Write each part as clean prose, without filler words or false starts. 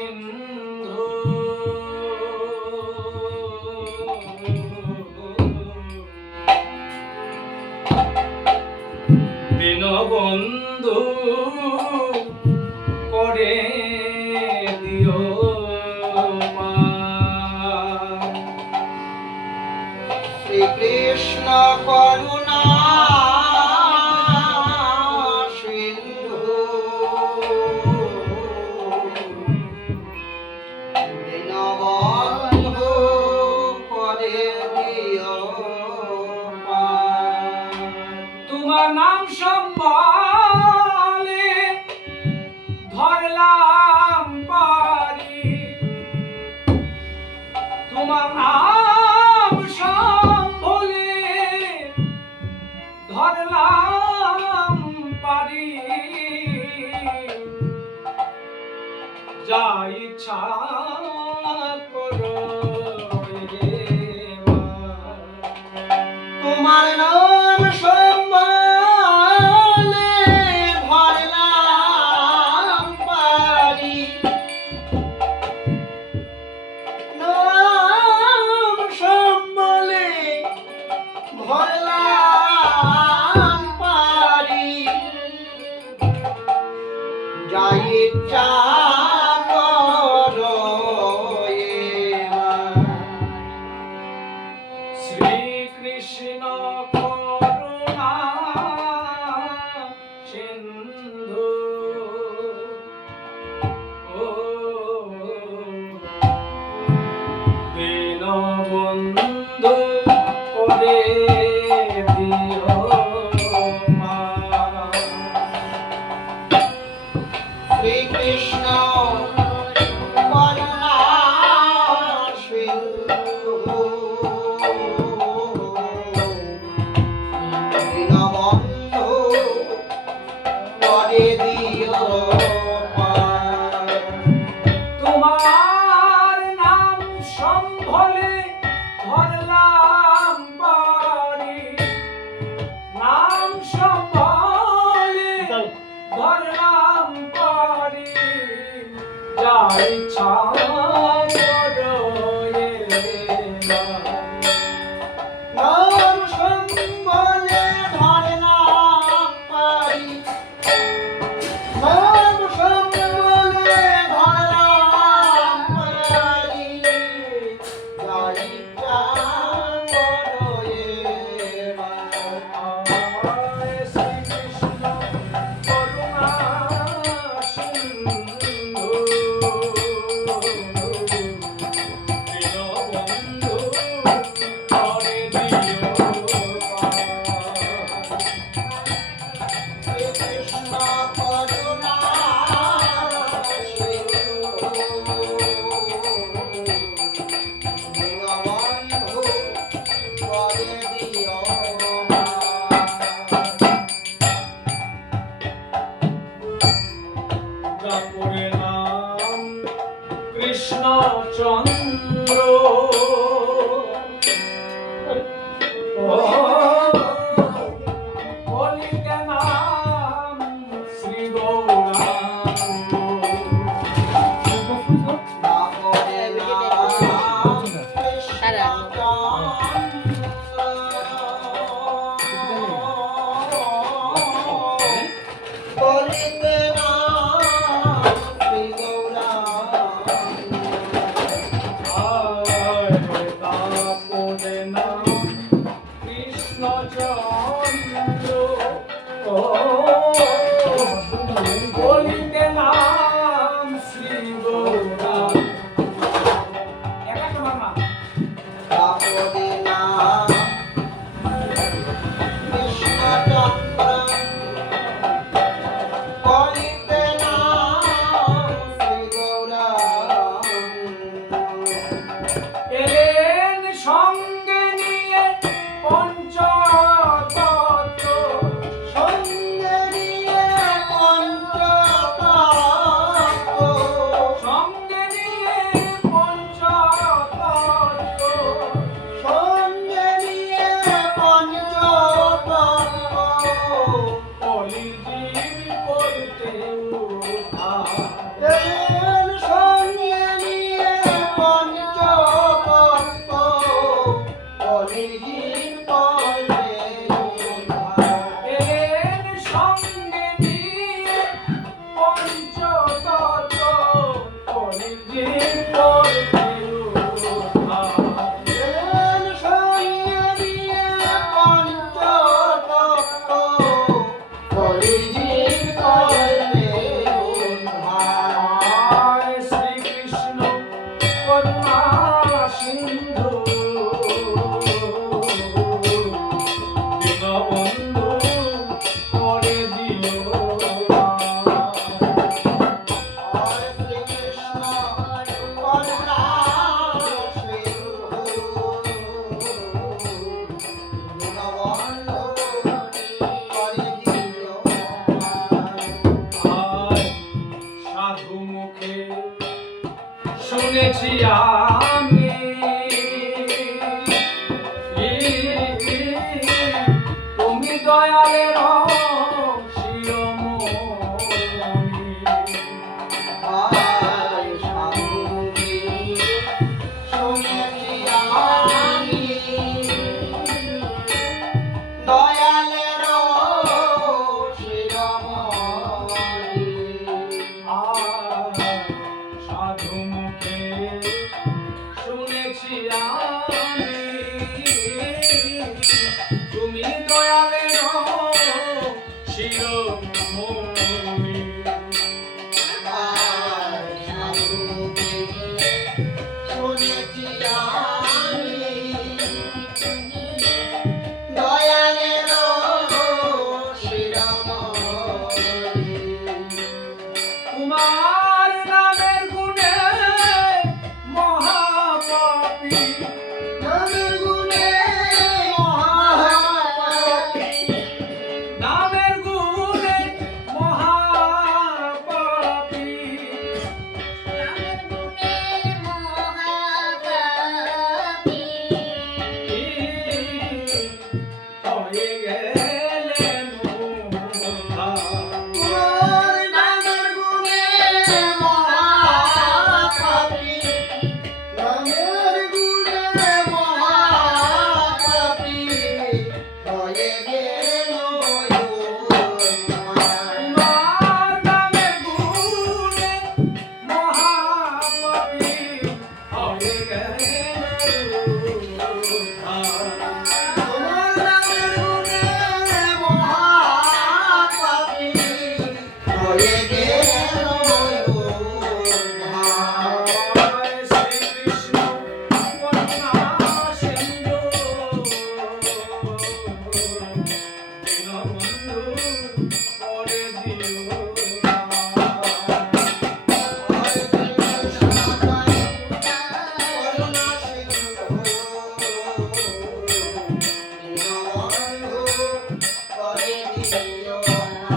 সিন্ধু দীনবন্ধু করে দিও মা। শ্রীকৃষ্ণ করুণা সিন্ধু দীনবন্ধু করে দিও পার। তোমার নাম সম্বলে ধরলাম পারি, তোমার নাম সম্বলে ধরলাম পারি, যা ইচ্ছা করো রে মা। তোমার নাম সম্বলে ধরলাম পারি, নাম সম্বলে ধরলাম পারি, যা ইচ্ছা করো এবার। শ্রীকৃষ্ণ করুণা সিন্ধু ও দীনবন্ধু করে দিও মা। শ্রীকৃষ্ণ করুণা সিন্ধু দীনবন্ধু করে দিও পার। তোমার নাম সম্বলে ধরলাম পারি, নাম সম্বলে ধরলাম পারি, যা ইচ্ছা করো রে মা। নাম সম্বলে ধরলাম পারি, নাম সম্বলে ধরলাম পারি, যা ইচ্ছা করো এবার। শ্রীকৃষ্ণ করুণা সিন্ধু দীনবন্ধু করে দিও পার। শ্রীকৃষ্ণ করুণা সিন্ধু দীনবন্ধু করে দিও পার। যাপরে নাম কৃষ্ণচন্দ্র কলিতে নাম শ্রী গৌরাঙ্গ। তাপরে নাম কৃষ্ণচন্দ্র কলিতে নাম শ্রী গৌরাঙ্গ। শুনেছি আমি তুমি দয়ালের শিরোমণি। আয় সাধুকে শুনেছি আমি দয়ালের শিরোমণি। সাধু মুখে শুনেছি আমি তুমি দয়ালের শিরোমণি। আয় সাধুকে শুনেছি আমি দয়ালের শিরোমণি। তোমার নামের গুণে মহাপাপী নামের গুণে মহাপাপী, নামের গুণে মহাপাপী নামের গুণে মহাপাপী, হয়ে গেলেন উদ্ধার। তোমার নামের গুণে মহাপাপী, নামের গুণে মহাপাপী, হয়ে গেল উদ্ধার। তোমার নামের গুণে মহাপাপী হয়ে গেলেন উদ্ধার। তোমার নামের গুণে মহাপাপী, হয়ে গেল উদ্ধার। শ্রীকৃষ্ণ করুণা সিন্ধু দীনবন্ধু করে দিও হরে কৃষ্ণ করুণা সিন্ধু, দীনবন্ধু করে দিও না।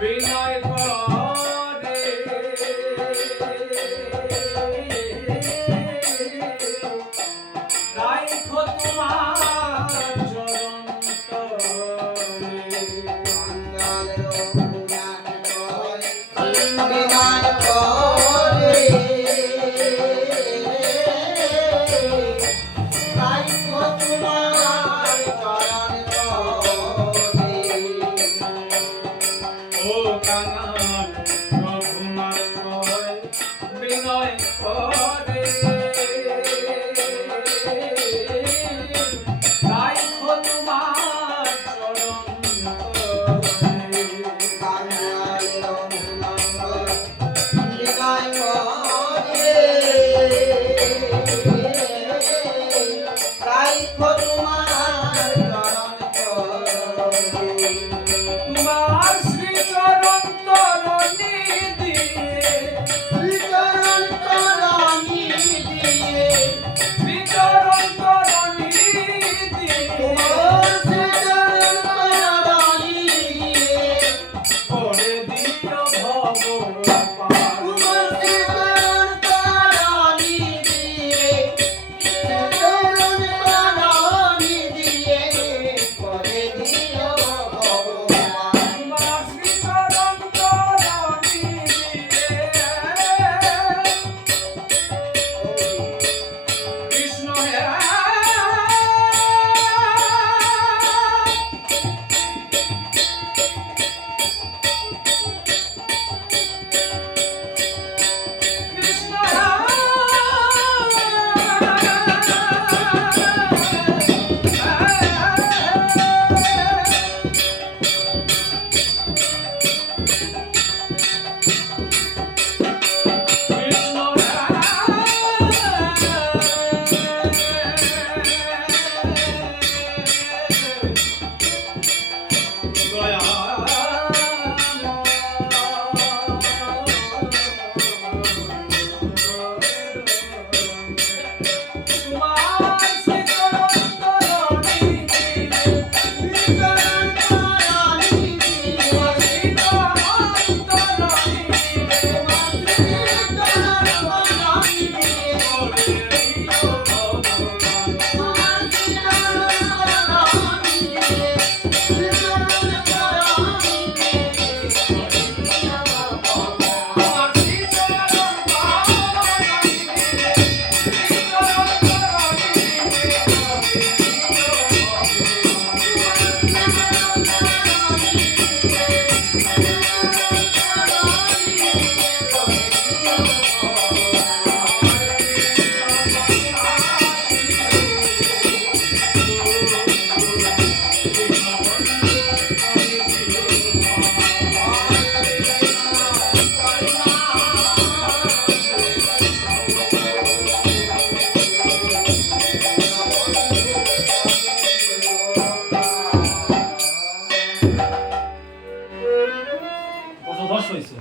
বিনয় করে রাইখো তোমার চরণ তলে। ও কাঙাল কত দশ হয়েছে